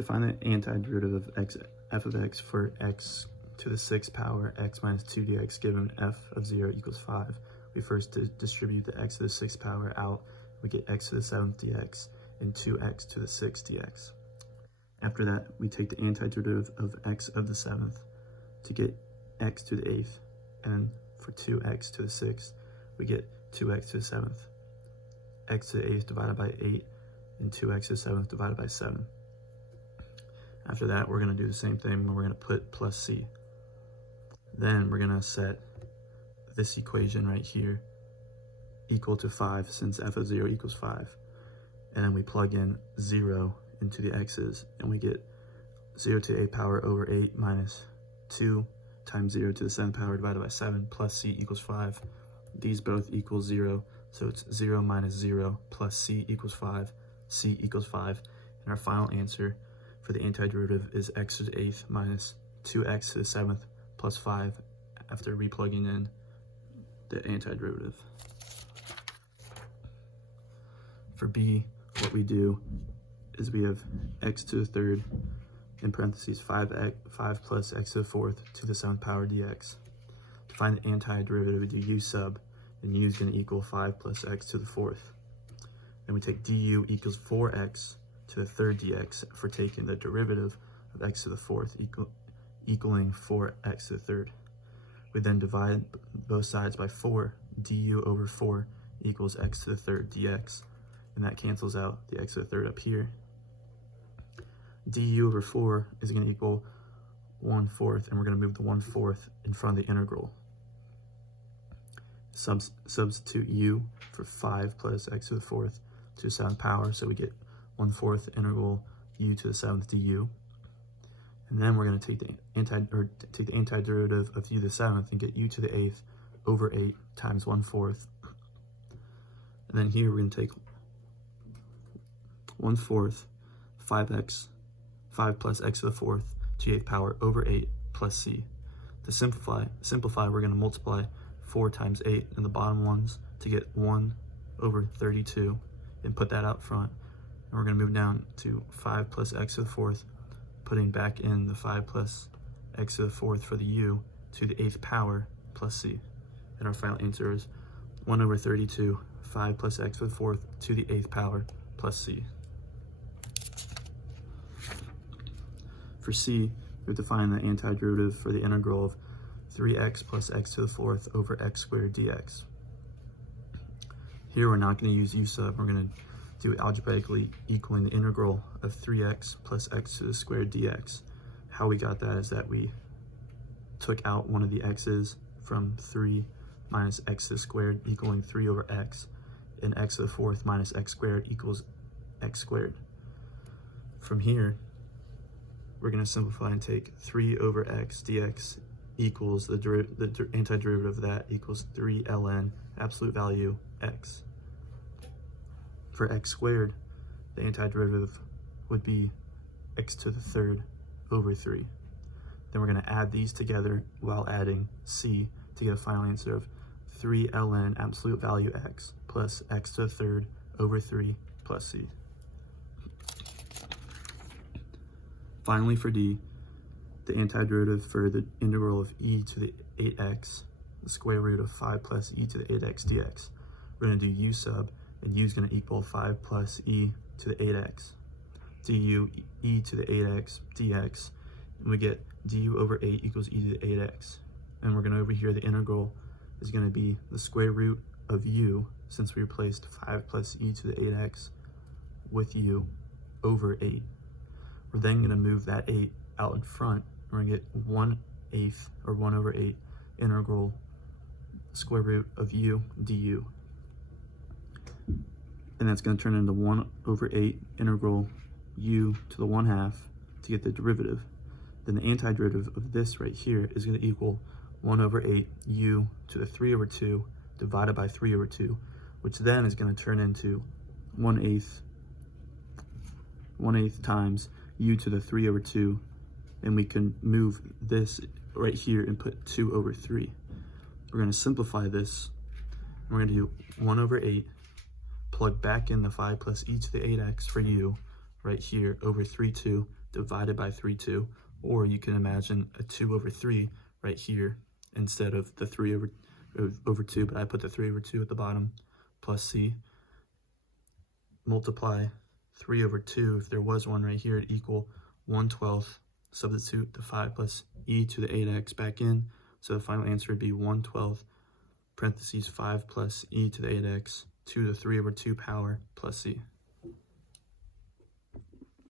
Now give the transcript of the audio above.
To find the antiderivative of f of x for x to the 6th power x minus 2 dx given f of 0 equals 5, we first distribute the x to the 6th power out. We get x to the 7th dx and 2x to the 6th dx. After that, we take the antiderivative of x of the 7th to get x to the 8th, and for 2x to the 6th, we get 2x to the 7th. X to the 8th divided by 8, and 2x to the 7th divided by 7. After that, we're going to do the same thing, but we're going to put plus c. Then we're going to set this equation right here equal to 5, since f of 0 equals 5. And then we plug in 0 into the x's, and we get 0 to the 8th power over 8 minus 2 times 0 to the 7th power divided by 7 plus c equals 5. These both equal 0, so it's 0 minus 0 plus c equals 5. c equals 5. And our final answer for the antiderivative is x to the 8th minus 2x to the 7th plus 5 after replugging in the antiderivative. For b, what we do is we have x to the 3rd in parentheses 5 plus x to the 4th to the 7th power dx. To find the antiderivative, we do u sub, and u is going to equal 5 plus x to the 4th. Then we take du equals 4x to the 3rd dx for taking the derivative of x to the 4th equaling 4x to the 3rd. We then divide both sides by 4. Du over 4 equals x to the 3rd dx, and that cancels out the x to the 3rd up here. Du over 4 is going to equal 1/4, and we're going to move the 1/4 in front of the integral. Substitute u for 5 plus x to the 4th to the 7th power, so we get 1/4 integral u to the 7th du. And then we're going to take the antiderivative of u to the 7th and get u to the 8th over 8 times 1/4. And then here we're going to take 1/4 5 plus x to the 4th to the 8th power over 8 plus c. To simplify, we're going to multiply 4 times 8 in the bottom ones to get 1 over 32 and put that out front. And we're going to move down to 5 plus x to the 4th, putting back in the 5 plus x to the 4th for the u to the 8th power plus c. And our final answer is 1 over 32, 5 plus x to the 4th to the 8th power plus c. For c, we have to find the antiderivative for the integral of 3x plus x to the 4th over x squared dx. Here we're not going to use u sub, we're going to do algebraically equaling the integral of 3x plus x to the squared dx. How we got that is that we took out one of the x's from 3 minus x to the squared equaling 3 over x, and x to the 4th minus x squared equals x squared. From here, we're going to simplify and take 3 over x dx equals the antiderivative of that equals 3 ln absolute value x. For x squared, the antiderivative would be x to the 3rd over 3. Then we're going to add these together while adding c to get a final answer of 3 ln absolute value x plus x to the 3rd over 3 plus c. Finally, for d, the antiderivative for the integral of e to the 8x, the square root of 5 plus e to the 8x dx. We're going to do u sub, and u is going to equal 5 plus e to the 8x. Du e to the 8x dx, and we get du over 8 equals e to the 8x. And we're going to over here, the integral is going to be the square root of u, since we replaced 5 plus e to the 8x with u over 8. We're then going to move that 8 out in front, and we're going to get 1/8 or 1 over 8 integral square root of u du. And that's going to turn into 1 over 8 integral u to the 1/2 to get the derivative. Then the antiderivative of this right here is going to equal 1 over 8 u to the 3 over 2 divided by 3 over 2, which then is going to turn into 1/8 times u to the 3 over 2, and we can move this right here and put 2 over 3. We're going to simplify this, and we're going to do 1 over 8, plug back in the 5 plus e to the 8x for u right here over 3/2 divided by 3, 2. Or you can imagine a 2 over 3 right here instead of the 3 over 2, but I put the 3 over 2 at the bottom, plus c. Multiply 3 over 2, if there was one right here, it'd equal 1/12. Substitute the 5 plus e to the 8x back in, so the final answer would be 1/12, parentheses 5 plus e to the 8x to the 3 over 2 power plus c.